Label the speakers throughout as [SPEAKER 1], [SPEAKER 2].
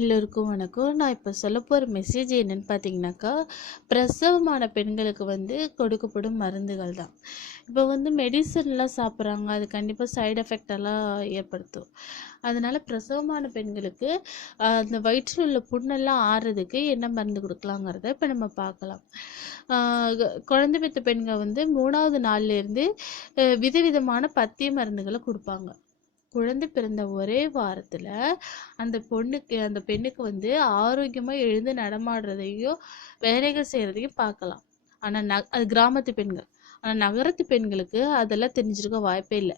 [SPEAKER 1] எல்லோருக்கும் வணக்கம். நான் இப்போ சொல்ல போகிற மெசேஜ் என்னன்னு பார்த்தீங்கன்னாக்கா பிரசவமான பெண்களுக்கு வந்து கொடுக்கப்படும் மருந்துகள் தான். இப்போ வந்து மெடிசன்லாம் சாப்பிட்றாங்க அது கண்டிப்பாக சைடு எஃபெக்டெல்லாம் ஏற்படுத்தும். அதனால் பிரசவமான பெண்களுக்கு அந்த வயிற்றில் உள்ள புண்ணெல்லாம் ஆறுறதுக்கு என்ன மருந்து கொடுக்கலாங்கிறத இப்போ நம்ம பார்க்கலாம். குழந்தை பெற்ற பெண்கள் வந்து மூணாவது நாள்லேருந்து விதவிதமான பத்திய மருந்துகளை கொடுப்பாங்க. குழந்தை பிறந்த ஒரே வாரத்தில் அந்த பொண்ணுக்கு அந்த பெண்ணுக்கு வந்து ஆரோக்கியமாக எழுந்து நடமாடுறதையும் வேலைகள் செய்கிறதையும் பார்க்கலாம். ஆனால் ந அது கிராமத்து பெண்கள். ஆனால் நகரத்து பெண்களுக்கு அதெல்லாம் தெரிஞ்சிருக்க வாய்ப்பே இல்லை.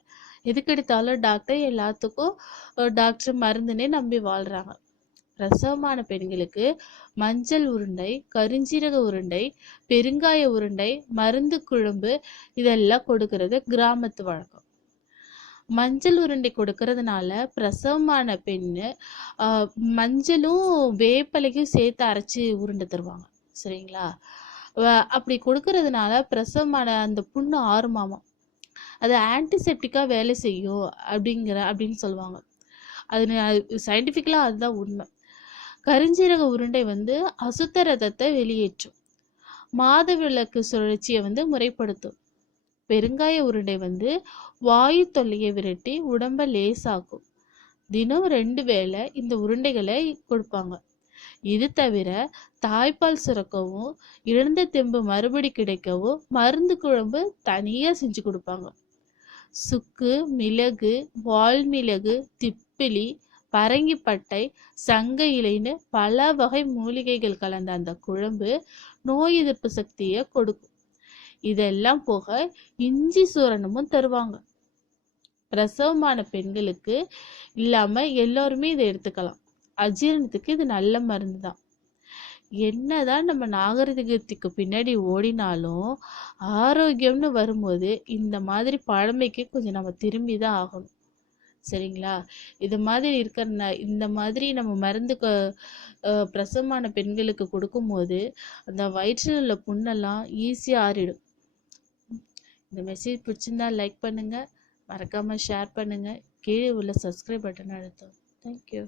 [SPEAKER 1] எதுக்கு எடுத்தாலும் டாக்டர் எல்லாத்துக்கும் டாக்டர் மருந்துனே நம்பி வாழ்கிறாங்க பிரசவமான பெண்களுக்கு மஞ்சள் உருண்டை கருஞ்சீரக உருண்டை பெருங்காய உருண்டை மருந்து குழம்பு இதெல்லாம் கொடுக்கறது கிராமத்து வழக்கம். மஞ்சள் உருண்டை கொடுக்கறதுனால பிரசவமான பெண்ணு மஞ்சளும் வேப்பலையும் சேர்த்து அரைச்சி உருண்டை தருவாங்க. சரிங்களா? வ- அப்படி கொடுக்கறதுனால பிரசவமான அந்த புண்ணு ஆறுமாமா. அது ஆன்டிசெப்டிக்காக வேலை செய்யும் அப்படிங்கிற அப்படின்னு சொல்லுவாங்க. அது சயின்டிஃபிக்கலாக அதுதான் உண்மை. கருஞ்சீரக உருண்டை வந்து அசுத்த ரதத்தை வெளியேற்றும். மாதவிளக்கு சுழற்சியை வந்து முறைப்படுத்தும். பெருங்காய உருண்டை வந்து வாயு தொல்லையை விரட்டி உடம்ப லேசாக்கும். தினம் ரெண்டு வேளை இந்த உருண்டைகளை கொடுப்பாங்க. இது தவிர தாய்ப்பால் சுரக்கவும் இழந்த தெம்பு மறுபடி கிடைக்கவும் மருந்து குழம்பு தனியா செஞ்சு கொடுப்பாங்க. சுக்கு மிளகு வால்மிளகு திப்பிலி பரங்கிப்பட்டை சங்க இலைன்னு பல வகை மூலிகைகள் கலந்த அந்த குழம்பு நோய் எதிர்ப்பு சக்தியை கொடுக்கும். இதெல்லாம் போக இஞ்சி சூரணமும் தருவாங்க. பிரசவமான பெண்களுக்கு இல்லாம எல்லோருமே இதை எடுத்துக்கலாம். அஜீரணத்துக்கு இது நல்ல மருந்து தான். என்னதான் நம்ம நாகரிகத்துக்கு பின்னாடி ஓடினாலும் ஆரோக்கியம்னு வரும்போது இந்த மாதிரி பழமைக்கு கொஞ்சம் நம்ம திரும்பி தான் ஆகணும். சரிங்களா? இது மாதிரி இருக்கிற ந- இந்த மாதிரி நம்ம மருந்து பிரசவமான பெண்களுக்கு கொடுக்கும்போது அந்த வயிற்றில் உள்ள புண்ணெல்லாம் ஈஸியாக ஆறிடும். இந்த மெசேஜ் பிடிச்சிருந்தா லைக் பண்ணுங்கள் மறக்காமல் ஷேர் பண்ணுங்கள் கீழே உள்ள சப்ஸ்கிரைப் பட்டன் அழுத்தவும். தேங்க்யூ